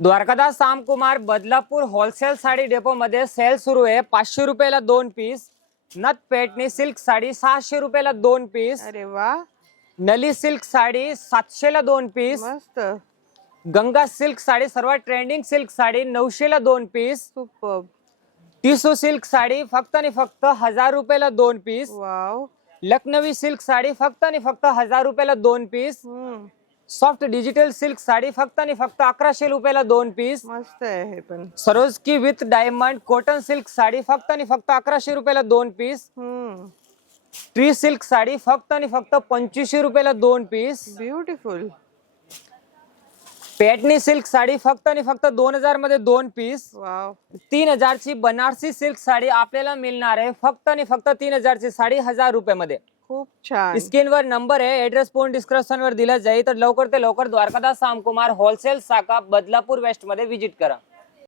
Dwarkadas सामकुमार Badlapur wholesale sari depot मध्ये sale सुरू आहे। 500 रुपयाला 2 पीस। नथ पेटणी सिल्क साडी 600 रुपयाला 2 पीस। अरे वा, नली सिल्क साडी 700 ला 2 पीस। मस्त, गंगा सिल्क साडी सर्वात ट्रेंडिंग सिल्क साडी 900 ला 2 piece. Superb, tissue silk sari फक्त आणि फक्त 1000 रुपयाला 2 piece. Wow, Lucknowi silk sari फक्त आणि फक्त 1000 रुपयाला 2 piece. Soft digital silk sari फक्त आणि फक्त 1100 रुपयाला 2 पीस। मस्त आहे हे पण। सरोजकी with diamond cotton silk sari फक्त आणि फक्त 1100 रुपयाला 2 पीस। ट्री सिल्क साडी फक्त आणि फक्त 2500 रुपयाला 2 पीस। ब्युटिफुल, पेटणी सिल्क साडी फक्त आणि फक्त 2000 मध्ये 2 पीस। वाव, 3000 ची बनारसी सिल्क साडी आपल्याला मिळणार आहे फक्त आणि फक्त 3000 ची साडी 1000 रुपयामध्ये। खूप छान। स्क्रीनवर नंबर आहे, ऍड्रेस फोन डिस्क्रिप्शन वर दिला जाईल। तर लवकर ते लवकर द्वारकादास सामकुमार होलसेल शाखा बदलापूर वेस्ट मध्ये विजिट करा।